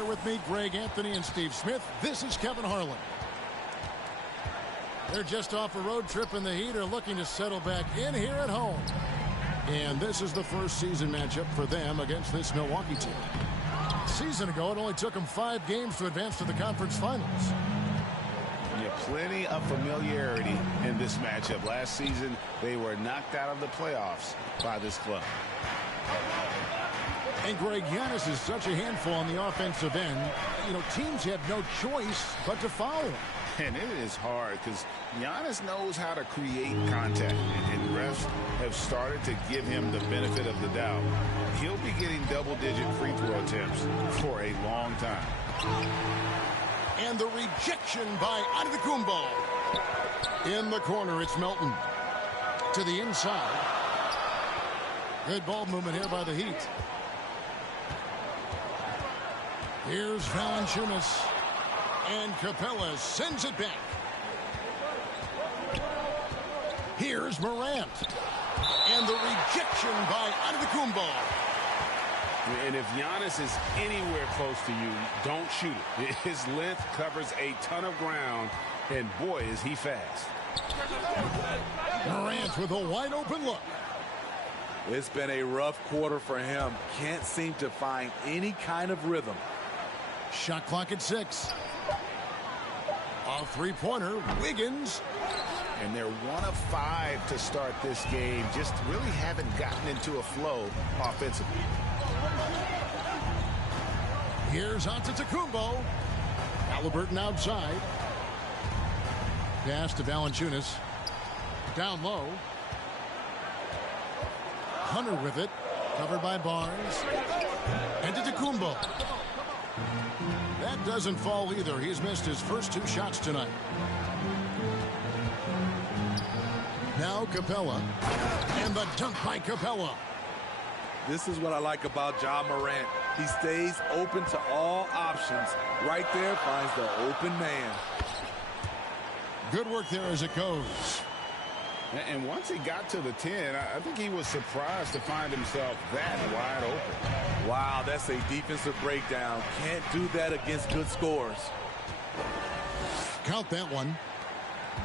Here with me, Greg Anthony and Steve Smith. This is Kevin Harlan. They're just off a road trip in the heat, are looking to settle back in here at home. And this is the first season matchup for them against this Milwaukee team. A season ago, it only took them 5 games to advance to the conference finals. Yeah, plenty of familiarity in this matchup. Last season, they were knocked out of the playoffs by this club. And Greg, Giannis is such a handful on the offensive end. You know, teams have no choice but to foul him. And it is hard because Giannis knows how to create contact. And refs have started to give him the benefit of the doubt. He'll be getting double-digit free throw attempts for a long time. And the rejection by Antetokounmpo. In the corner, it's Melton. To the inside. Good ball movement here by the Heat. Here's Valanciunas. And Capella sends it back. Here's Morant. And the rejection by Antetokounmpo. And if Giannis is anywhere close to you, don't shoot it. His length covers a ton of ground, and boy, is he fast. Morant with a wide open look. It's been a rough quarter for him. Can't seem to find any kind of rhythm. Shot clock at 6. A three-pointer, Wiggins. And they're 1 of 5 to start this game. Just really haven't gotten into a flow offensively. Here's Antetokounmpo. Halliburton outside. Pass to Valanciunas. Down low. Hunter with it. Covered by Barnes. Antetokounmpo. That doesn't fall either. He's missed his first 2 shots tonight. Now Capella. And the dunk by Capella. This is what I like about Ja Morant. He stays open to all options. Right there finds the open man. Good work there as it goes. And once he got to the 10, I think he was surprised to find himself that wide open. Wow, that's a defensive breakdown. Can't do that against good scores. Count that one.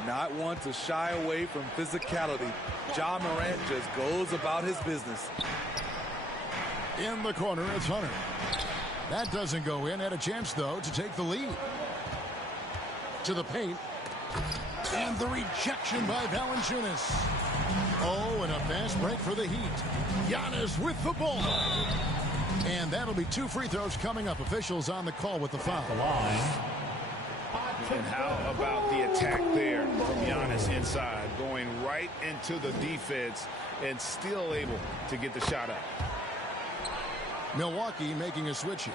Not one to shy away from physicality. Ja Morant just goes about his business. In the corner, it's Hunter. That doesn't go in. Had a chance, though, to take the lead. To the paint. And the rejection by Valanciunas. Oh, and a fast break for the Heat. Giannis with the ball. And that'll be 2 free throws coming up. Officials on the call with the foul. And how about the attack there from Giannis inside, going right into the defense and still able to get the shot up. Milwaukee making a switch here.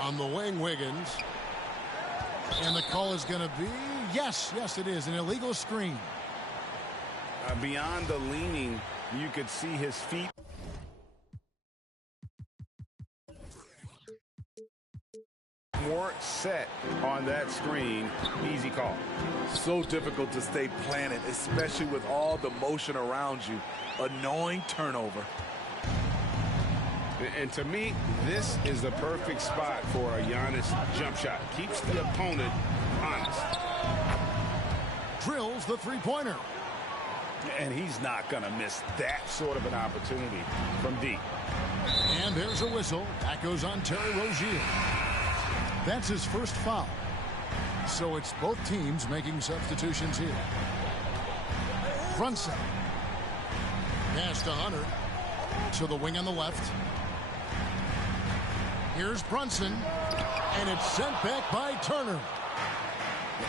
On the wing, Wiggins. And the call is going to be, yes, it is, an illegal screen. Beyond the leaning, you could see his feet. More set on that screen. Easy call. So difficult to stay planted, especially with all the motion around you. Annoying turnover. And to me, this is the perfect spot for a Giannis jump shot. Keeps the opponent honest. Drills the three-pointer. And he's not going to miss that sort of an opportunity from deep. And there's a whistle. That goes on Terry Rozier. That's his first foul. So it's both teams making substitutions here. Brunson. Pass to Hunter. To the wing on the left. Here's Brunson. And it's sent back by Turner.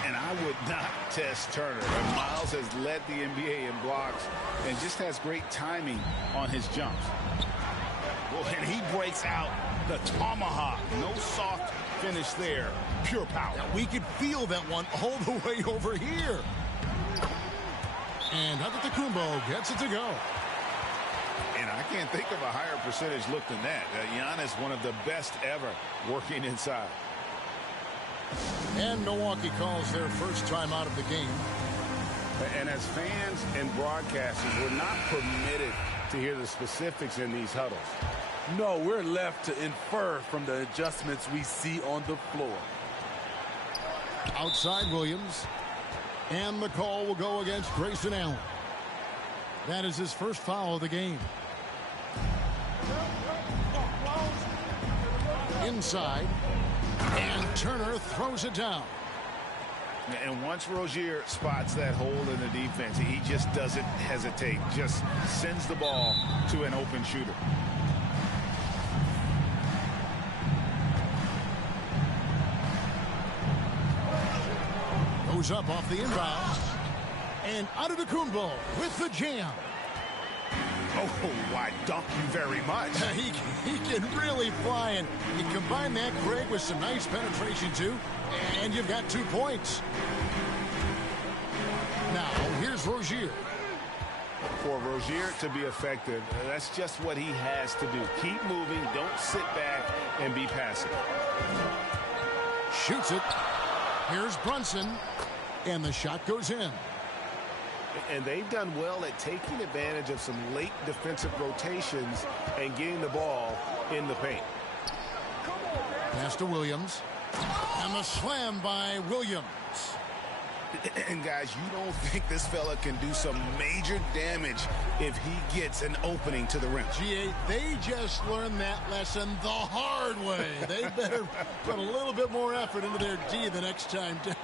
And I would not test Turner. And Miles has led the NBA in blocks and just has great timing on his jumps. Well, and he breaks out the tomahawk. No soft finish there. Pure power. Now we could feel that one all the way over here. And Antetokounmpo gets it to go. And I can't think of a higher percentage look than that. Giannis, one of the best ever working inside. And Milwaukee calls their first time out of the game. And as fans and broadcasters, we're not permitted to hear the specifics in these huddles. No, we're left to infer from the adjustments we see on the floor. Outside Williams. And the call will go against Grayson Allen. That is his first foul of the game. Inside. And Turner throws it down. And once Rozier spots that hole in the defense, he just doesn't hesitate. Just sends the ball to an open shooter. Goes up off the inbound. And Antetokounmpo with the jam. Oh, why, dunk you very much. He can really fly, and you combine that, Greg, with some nice penetration, too, and you've got 2 points. Now, here's Rozier. For Rozier to be effective, that's just what he has to do. Keep moving, don't sit back and be passive. Shoots it. Here's Brunson, and the shot goes in. And they've done well at taking advantage of some late defensive rotations and getting the ball in the paint. Pass to Williams. And the slam by Williams. And guys, you don't think this fella can do some major damage if he gets an opening to the rim. GA, they just learned that lesson the hard way. They better put a little bit more effort into their D the next time down.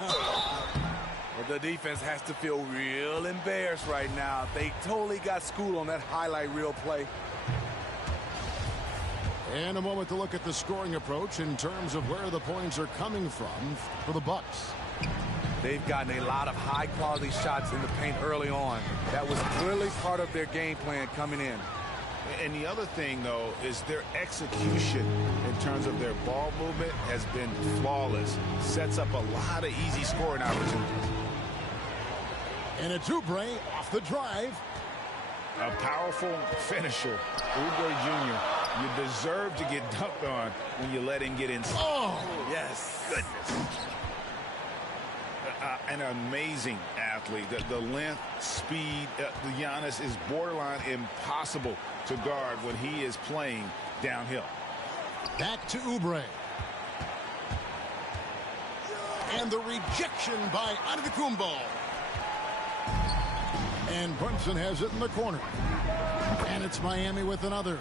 Well, the defense has to feel real embarrassed right now. They totally got schooled on that highlight reel play. And a moment to look at the scoring approach in terms of where the points are coming from for the Bucks. They've gotten a lot of high-quality shots in the paint early on. That was clearly part of their game plan coming in. And the other thing, though, is their execution in terms of their ball movement has been flawless. Sets up a lot of easy scoring opportunities. And it's Oubre off the drive. A powerful finisher. Oubre Jr., you deserve to get dunked on when you let him get inside. Oh, yes. Goodness. An amazing athlete. The length, speed, the Giannis is borderline impossible to guard when he is playing downhill. Back to Oubre. And the rejection by Antetokounmpo. And Brunson has it in the corner. And it's Miami with another.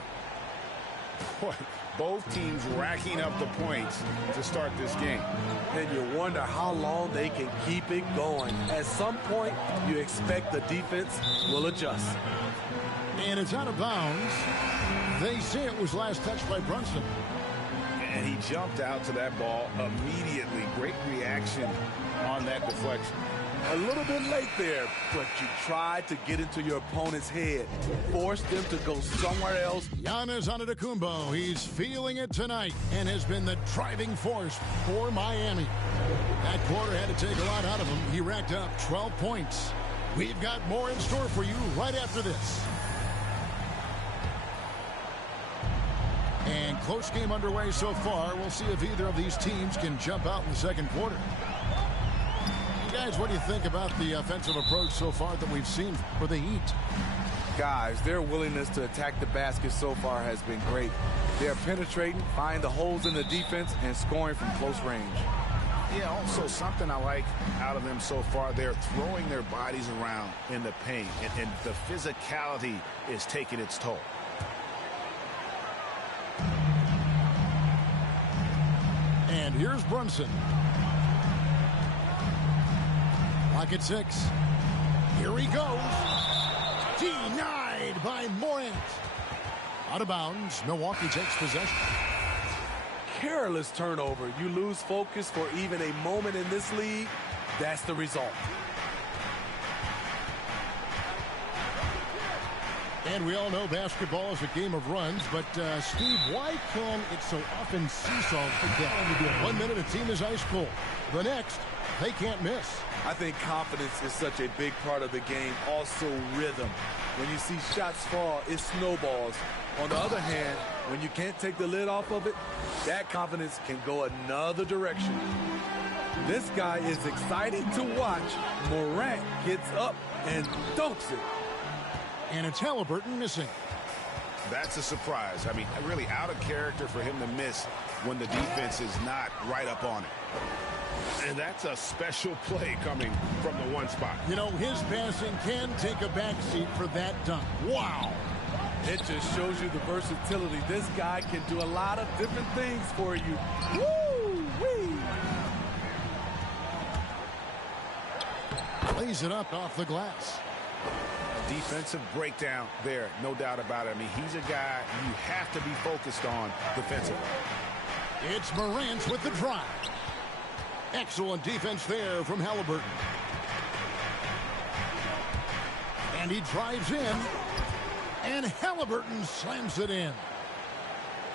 Boy, both teams racking up the points to start this game. And you wonder how long they can keep it going. At some point, you expect the defense will adjust. And it's out of bounds. They say it was last touched by Brunson. And he jumped out to that ball immediately. Great reaction on that deflection. A little bit late there, but you tried to get into your opponent's head. Forced them to go somewhere else. Giannis Antetokounmpo, he's feeling it tonight and has been the driving force for Miami. That quarter had to take a lot out of him. He racked up 12 points. We've got more in store for you right after this. And close game underway so far. We'll see if either of these teams can jump out in the second quarter. Guys, what do you think about the offensive approach so far that we've seen for the Heat? Guys, their willingness to attack the basket so far has been great. They're penetrating, finding the holes in the defense, and scoring from close range. Yeah, also something I like out of them so far, they're throwing their bodies around in the paint, and the physicality is taking its toll. And here's Brunson. Clock at 6. Here he goes. Denied by Morant. Out of bounds. Milwaukee takes possession. Careless turnover. You lose focus for even a moment in this league. That's the result. And we all know basketball is a game of runs, but Steve, why can it so often seesaw like that? 1 minute a team is ice cold. The next, they can't miss. I think confidence is such a big part of the game. Also rhythm. When you see shots fall, it snowballs. On the other hand, when you can't take the lid off of it, that confidence can go another direction. This guy is exciting to watch. Morant gets up and dunks it. And it's Halliburton missing. That's a surprise. I mean, really out of character for him to miss when the defense is not right up on it. And that's a special play coming from the one spot. You know, his passing can take a backseat for that dunk. Wow. It just shows you the versatility. This guy can do a lot of different things for you. Woo-wee! Lays it up off the glass. Defensive breakdown there, no doubt about it. I mean, he's a guy you have to be focused on defensively. It's Morant with the drive. Excellent defense there from Halliburton. And he drives in. And Halliburton slams it in.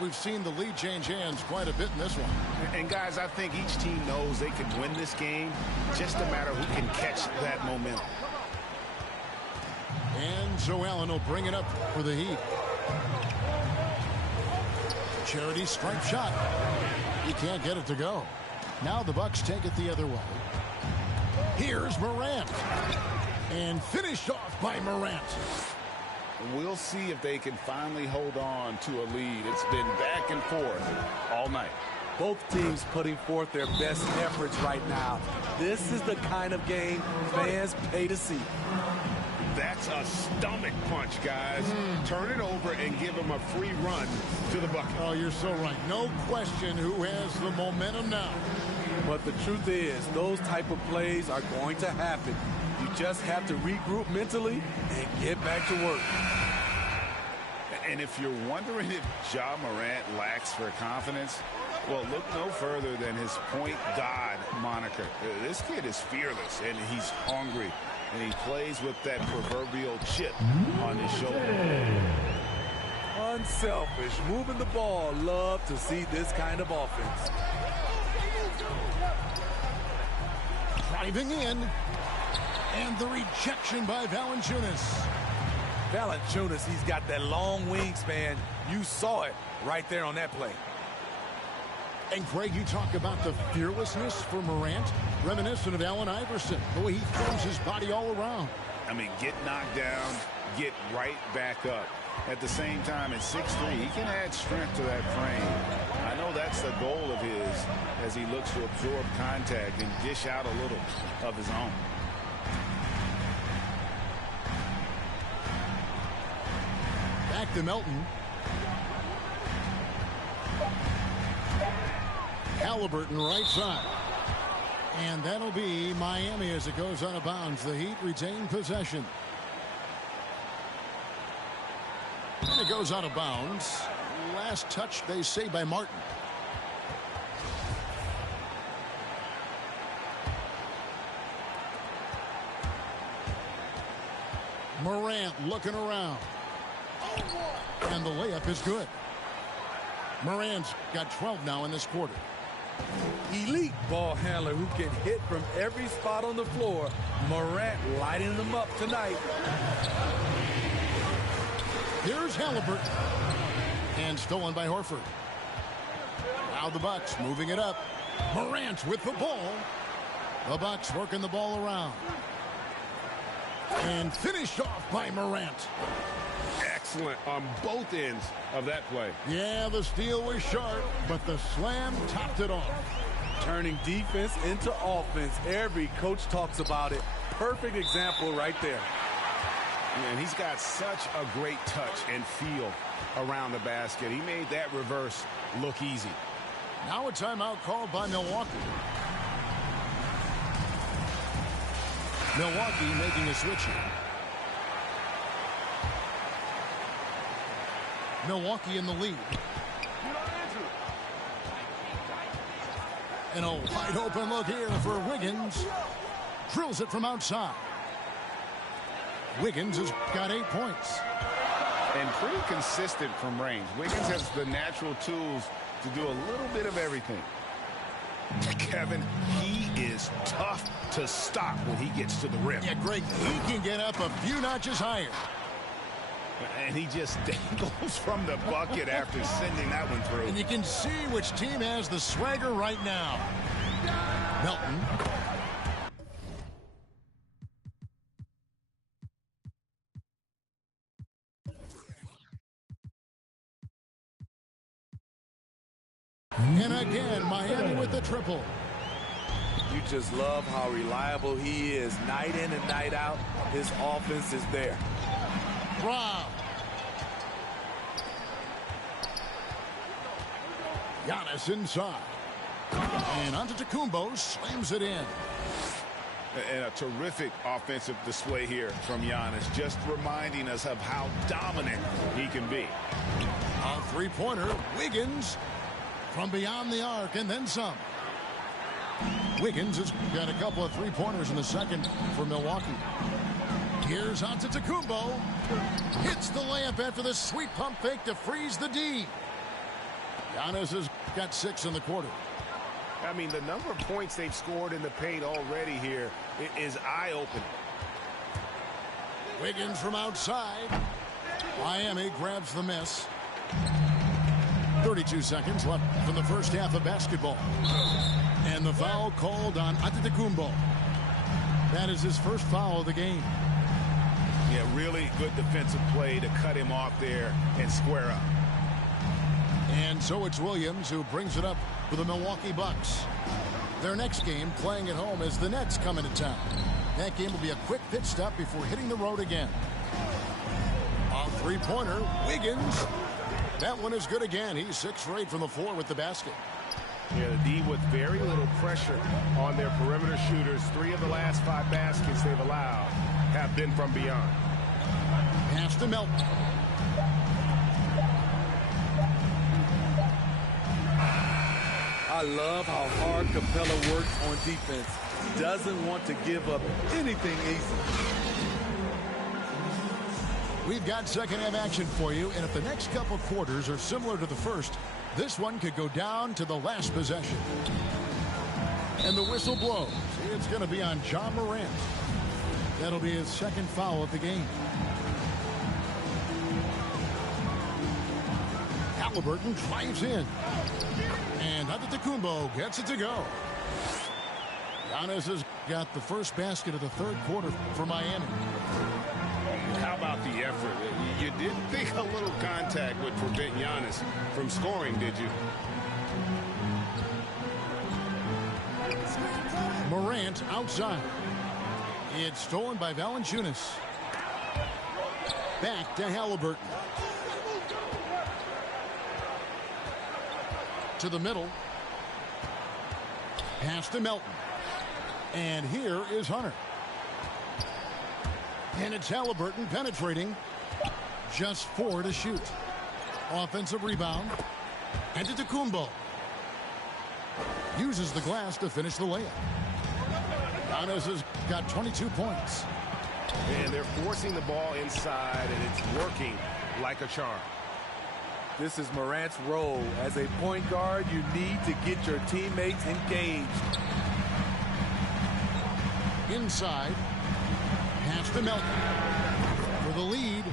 We've seen the lead change hands quite a bit in this one. And guys, I think each team knows they can win this game. Just a matter who can catch that momentum. And Joe Allen will bring it up for the Heat. Charity stripe shot. He can't get it to go. Now the Bucks take it the other way. Here's Morant. And finished off by Morant. We'll see if they can finally hold on to a lead. It's been back and forth all night. Both teams putting forth their best efforts right now. This is the kind of game fans pay to see. That's a stomach punch, guys. Turn it over and give them a free run to the bucket. Oh, you're so right. No question who has the momentum now. But the truth is, those type of plays are going to happen. You just have to regroup mentally and get back to work. And if you're wondering if Ja Morant lacks for confidence, well, look no further than his point god moniker. This kid is fearless, and he's hungry, and he plays with that proverbial chip on his shoulder. Unselfish, moving the ball. Love to see this kind of offense. Driving in. And the rejection by Valanciunas. Valanciunas, he's got that long wingspan. You saw it right there on that play. And Greg, you talk about the fearlessness for Morant, reminiscent of Allen Iverson, the way he throws his body all around. I mean, get knocked down, get right back up. At the same time, at 6'3", he can add strength to that frame. I know that's the goal of his as he looks to absorb contact and dish out a little of his own. Back to Melton. Halliburton right side. And that'll be Miami as it goes out of bounds. The Heat retain possession. And it goes out of bounds. Last touch, they say, by Martin. Morant looking around. And the layup is good. Morant's got 12 now in this quarter. Elite ball handler who can hit from every spot on the floor. Morant lighting them up tonight. Here's Halliburton. And stolen by Horford. Now the Bucks moving it up. Morant with the ball. The Bucks working the ball around. And finished off by Morant. Excellent on both ends of that play. Yeah, the steal was sharp, but the slam topped it off. Turning defense into offense. Every coach talks about it. Perfect example right there. And he's got such a great touch and feel around the basket. He made that reverse look easy. Now a timeout called by Milwaukee. Milwaukee making a switch here. Milwaukee in the lead. And a wide open look here for Wiggins. Drills it from outside. Wiggins has got 8 points. And pretty consistent from range. Wiggins has the natural tools to do a little bit of everything. Kevin, he is tough to stop when he gets to the rim. Yeah, Greg, he can get up a few notches higher. And he just dangles from the bucket after sending that one through. And you can see which team has the swagger right now. Melton. And again, Miami with the triple. You just love how reliable he is. Night in and night out, his offense is there. Brown. Giannis inside. And Antetokounmpo slams it in. And a terrific offensive display here from Giannis, just reminding us of how dominant he can be. A three-pointer, Wiggins from beyond the arc and then some. Wiggins has got a couple of three-pointers in the second for Milwaukee. Here's Antetokounmpo. Hits the layup after the sweet pump fake to freeze the D. Giannis has got 6 in the quarter. I mean, the number of points they've scored in the paint already here is eye-opening. Wiggins from outside. Miami grabs the miss. 32 seconds left from the first half of basketball. And the foul called on Antetokounmpo. That is his first foul of the game. Yeah, really good defensive play to cut him off there and square up. And so it's Williams who brings it up for the Milwaukee Bucks. Their next game, playing at home, as the Nets come into town. That game will be a quick pit stop before hitting the road again. A three-pointer, Wiggins. That one is good again. He's 6 for 8 from the floor with the basket. Yeah, the D with very little pressure on their perimeter shooters. 3 of the last 5 baskets they've allowed have been from beyond. Pass to Melton. I love how hard Capella works on defense. Doesn't want to give up anything easy. We've got second half action for you, and if the next couple quarters are similar to the first, this one could go down to the last possession. And the whistle blows. It's going to be on Ja Morant. That'll be his second foul of the game. Halliburton drives in. And Antetokounmpo gets it to go. Giannis has got the first basket of the third quarter for Miami. How about the effort? You didn't think a little contact would prevent Giannis from scoring, did you? Morant outside. It's stolen by Valanciunas. Back to Halliburton. To the middle. Pass to Melton. And here is Hunter. And it's Halliburton penetrating. Just 4 to shoot. Offensive rebound. Antetokounmpo uses the glass to finish the layup. Giannis has got 22 points. And they're forcing the ball inside, and it's working like a charm. This is Morant's role. As a point guard, you need to get your teammates engaged. Inside. Pass to Melton for the lead.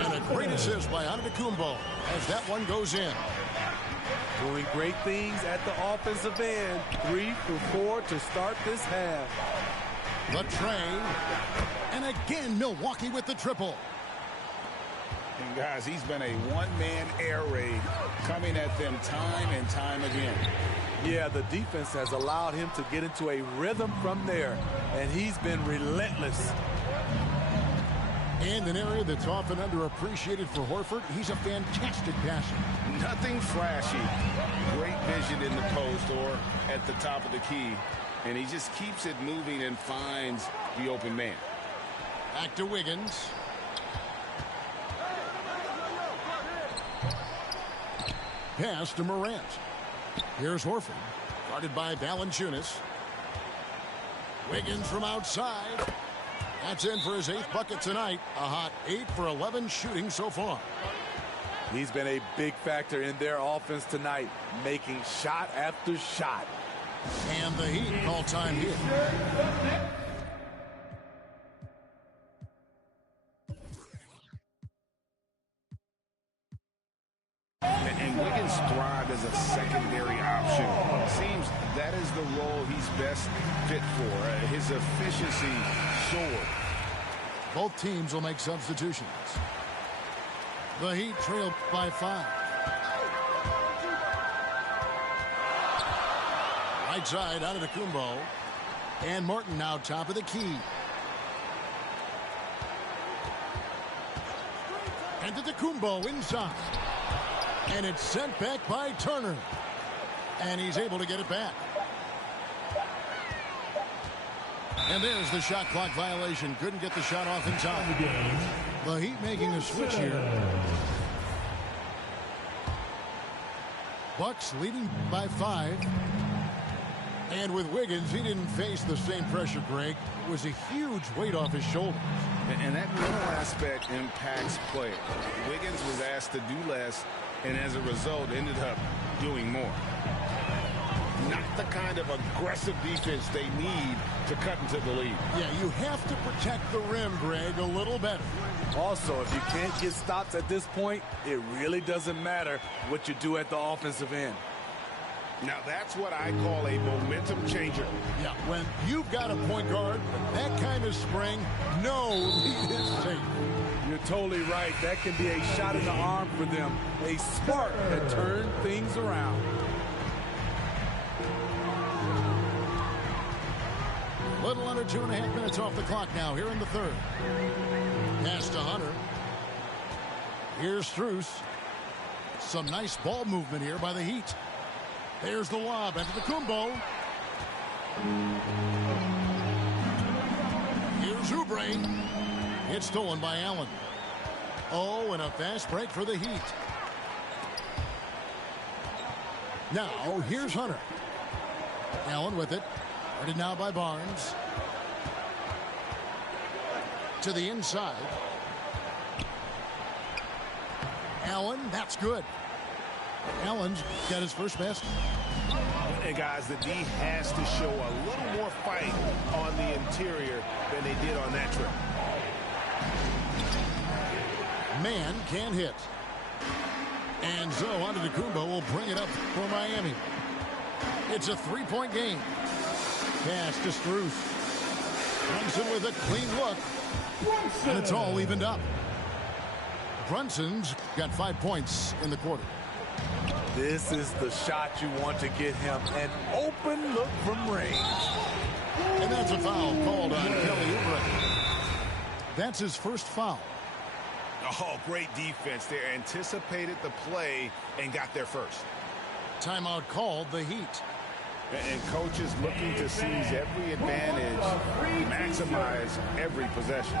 And a great assist by Antetokounmpo as that one goes in. Doing great things at the offensive end. 3 for 4 to start this half. The tray. And again, Milwaukee with the triple. And guys, he's been a one-man air raid coming at them time and time again. Yeah, the defense has allowed him to get into a rhythm from there, and he's been relentless. And an area that's often underappreciated for Horford, he's a fantastic passer. Nothing flashy. Great vision in the post or at the top of the key. And he just keeps it moving and finds the open man. Back to Wiggins. Pass to Morant. Here's Horford, guarded by Valanciunas. Wiggins from outside. That's in for his 8th bucket tonight. A hot 8 for 11 shooting so far. He's been a big factor in their offense tonight, making shot after shot. And the Heat call time here. And Wiggins thrived as a secondary option. Seems that is the role he's best fit for. His efficiency soared. Both teams will make substitutions. The Heat trail by 5. Right side out of the Kumbo. And Martin now top of the key. And to the Kumbo inside. And it's sent back by Turner. And he's able to get it back. And there's the shot clock violation. Couldn't get the shot off in time. The Heat making a switch here. Bucks leading by 5. And with Wiggins, he didn't face the same pressure, Greg. It was a huge weight off his shoulders. And that mental aspect impacts play. Wiggins was asked to do less, and as a result, ended up doing more. Not the kind of aggressive defense they need to cut into the lead. Yeah, you have to protect the rim, Greg, a little better. Also, if you can't get stops at this point, it really doesn't matter what you do at the offensive end. Now, that's what I call a momentum changer. Yeah, when you've got a point guard, that kind of spring, no lead is safe. You're totally right. That can be a shot in the arm for them, a spark that turns things around. Little under 2.5 minutes off the clock now here in the third. Pass to Hunter. Here's Strus. Some nice ball movement here by the Heat. There's the lob into the Kumbo. Here's Oubre. It's stolen by Allen. Oh, and a fast break for the Heat. Now, here's Hunter. Allen with it. Guarded now by Barnes. To the inside. Allen, that's good. Allen's got his first basket. And guys, the D has to show a little more fight on the interior than they did on that trip. Man can hit. And so Antetokounmpo will bring it up for Miami. It's a three-point game. Pass to Strus. Brunson with a clean look. And it's all evened up. Brunson's got 5 points in the quarter. This is the shot you want to get him. An open look from range. And that's a foul called on Kelly Oubre. That's his first foul. Oh, great defense there. Anticipated the play and got there first. Timeout called, the Heat. And coaches looking to seize every advantage, maximize every possession.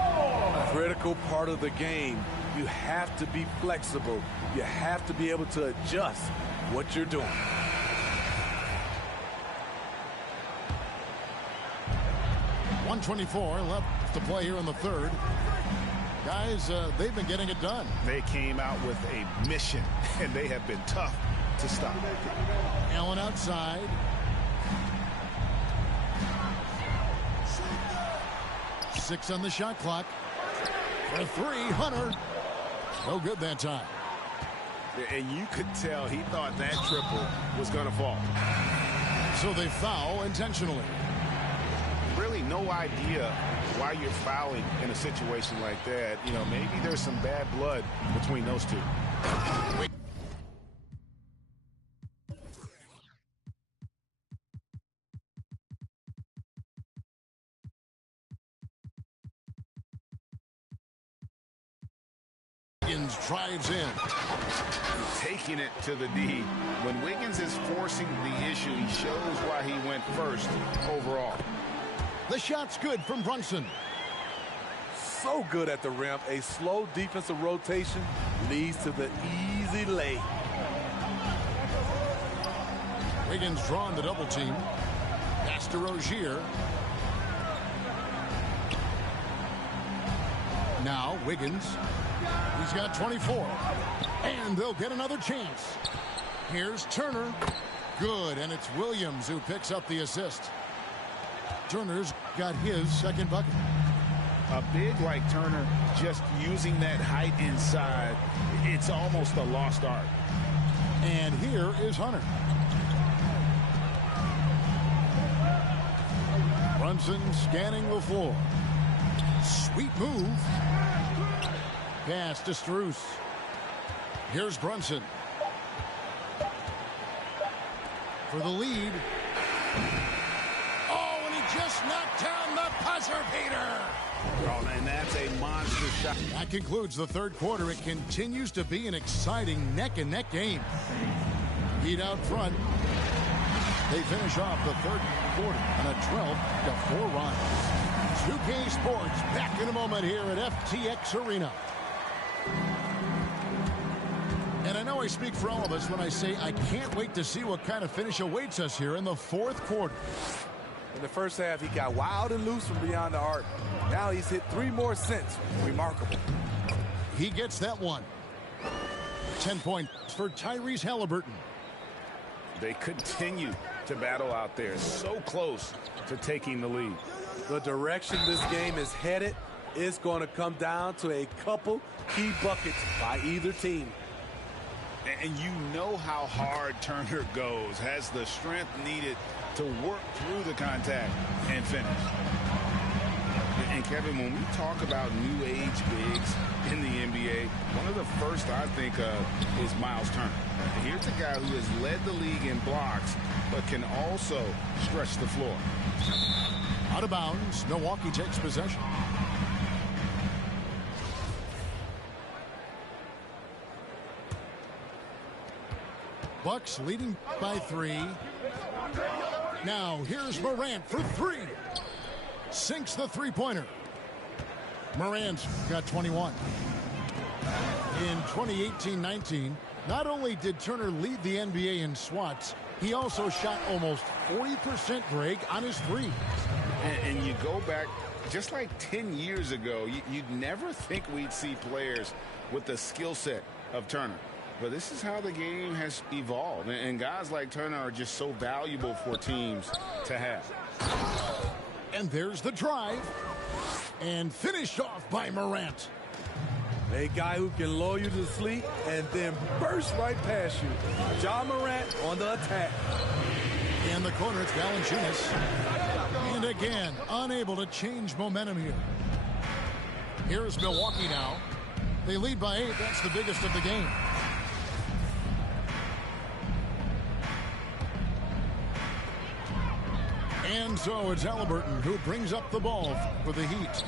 Critical part of the game. You have to be flexible. You have to be able to adjust what you're doing. .124 left to play here in the third. Guys, they've been getting it done. They came out with a mission, and they have been tough to stop. Allen outside. Six on the shot clock. For three, Hunter. No good that time. And you could tell he thought that triple was going to fall. So they foul intentionally. Really no idea why you're fouling in a situation like that. You know, maybe there's some bad blood between those two. Wiggins drives in. Taking it to the D. When Wiggins is forcing the issue, he shows why he went first overall. The shot's good from Brunson. So good at the rim. A slow defensive rotation leads to the easy lay. Wiggins drawn the double team. Pass to Rozier. Now Wiggins. He's got 24. And they'll get another chance. Here's Turner. Good, and it's Williams who picks up the assist. Turner's got his second bucket. A big like Turner, just using that height inside, it's almost a lost art. And here is Hunter. Brunson scanning the floor. Sweet move. Pass to Strus. Here's Brunson. For the lead. Oh, and he just knocked down the buzzer beater. Oh, and that's a monster shot. That concludes the third quarter. It continues to be an exciting neck-and-neck game. Heat out front. They finish off the third quarter on a 12-4 run. 2K Sports back in a moment here at FTX Arena. And I know I speak for all of us when I say I can't wait to see what kind of finish awaits us here in the fourth quarter. In the first half, he got wild and loose from beyond the arc. Now he's hit 3 more cents. Remarkable. He gets that one. 10 points for Tyrese Halliburton. They continue to battle out there, so close to taking the lead. The direction this game is headed is going to come down to a couple key buckets by either team. And you know how hard Turner goes, has the strength needed to work through the contact and finish. And Kevin, when we talk about new age bigs in the NBA, one of the first I think of is Miles Turner. Here's a guy who has led the league in blocks, but can also stretch the floor. Out of bounds, Milwaukee takes possession. Bucks leading by 3. Now here's Morant for 3. Sinks the three-pointer. Morant's got 21. In 2018-19, not only did Turner lead the NBA in swats, he also shot almost 40%, Greg, on his threes. And you go back just like 10 years ago, you'd never think we'd see players with the skill set of Turner. But this is how the game has evolved. And guys like Turner are just so valuable for teams to have. And there's the drive. And finished off by Morant. A guy who can lull you to sleep and then burst right past you. Ja Morant on the attack. In the corner, it's Valanciunas. And again, unable to change momentum here. Here's Milwaukee now. They lead by 8. That's the biggest of the game. And so it's Halliburton who brings up the ball for the Heat.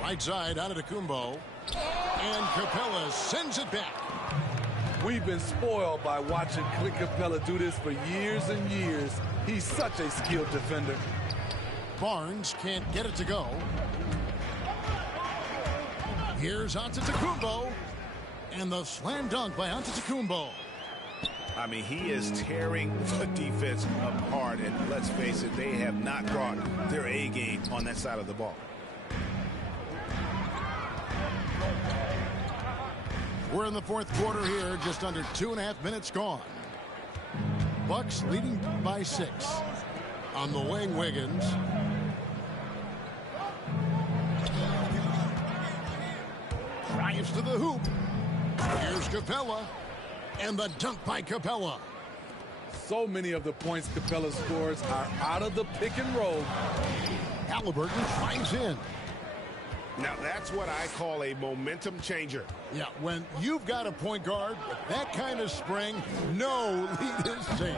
Right side, Antetokounmpo. And Capella sends it back. We've been spoiled by watching Clint Capella do this for years and years. He's such a skilled defender. Barnes can't get it to go. Here's Antetokounmpo. And the slam dunk by Antetokounmpo. I mean, he is tearing the defense apart. And let's face it, they have not brought their A game on that side of the ball. We're in the fourth quarter here, just under 2.5 minutes gone. Bucks leading by 6. On the wing, Wiggins. Drives to the hoop. Here's Capella. And the dunk by Capella. So many of the points Capella scores are out of the pick and roll. Halliburton finds in. Now, that's what I call a momentum changer. Yeah, when you've got a point guard with that kind of spring, no lead is safe.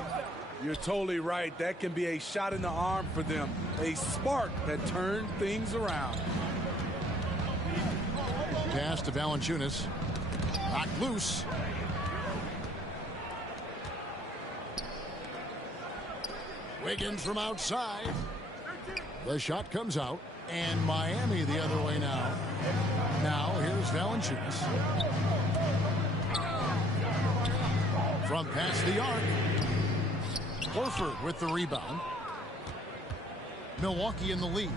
You're totally right. That can be a shot in the arm for them. A spark that turned things around. Pass to Valanciunas. Knocked loose. Wiggins from outside. The shot comes out. And Miami the other way now. Now here's Valanciunas. From past the arc. Horford with the rebound. Milwaukee in the lead.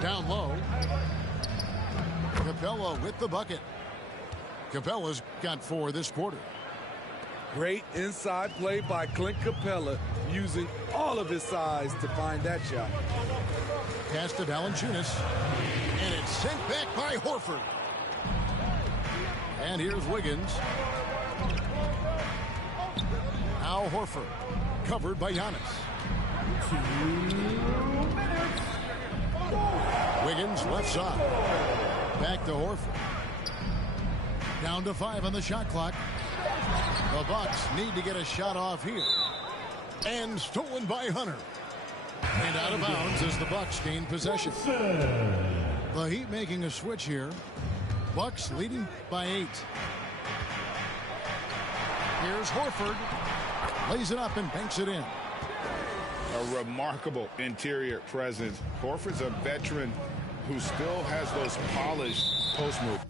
Down low. Capella with the bucket. Capella's got 4 this quarter. Great inside play by Clint Capella, using all of his size to find that shot. Pass to Valanciunas. And it's sent back by Horford. And here's Wiggins. Al Horford. Covered by Giannis. Wiggins left side. Back to Horford. Down to 5 on the shot clock. The Bucks need to get a shot off here. And stolen by Hunter. And out of bounds as the Bucks gain possession. The Heat making a switch here. Bucks leading by 8. Here's Horford. Lays it up and banks it in. A remarkable interior presence. Horford's a veteran who still has those polished post moves.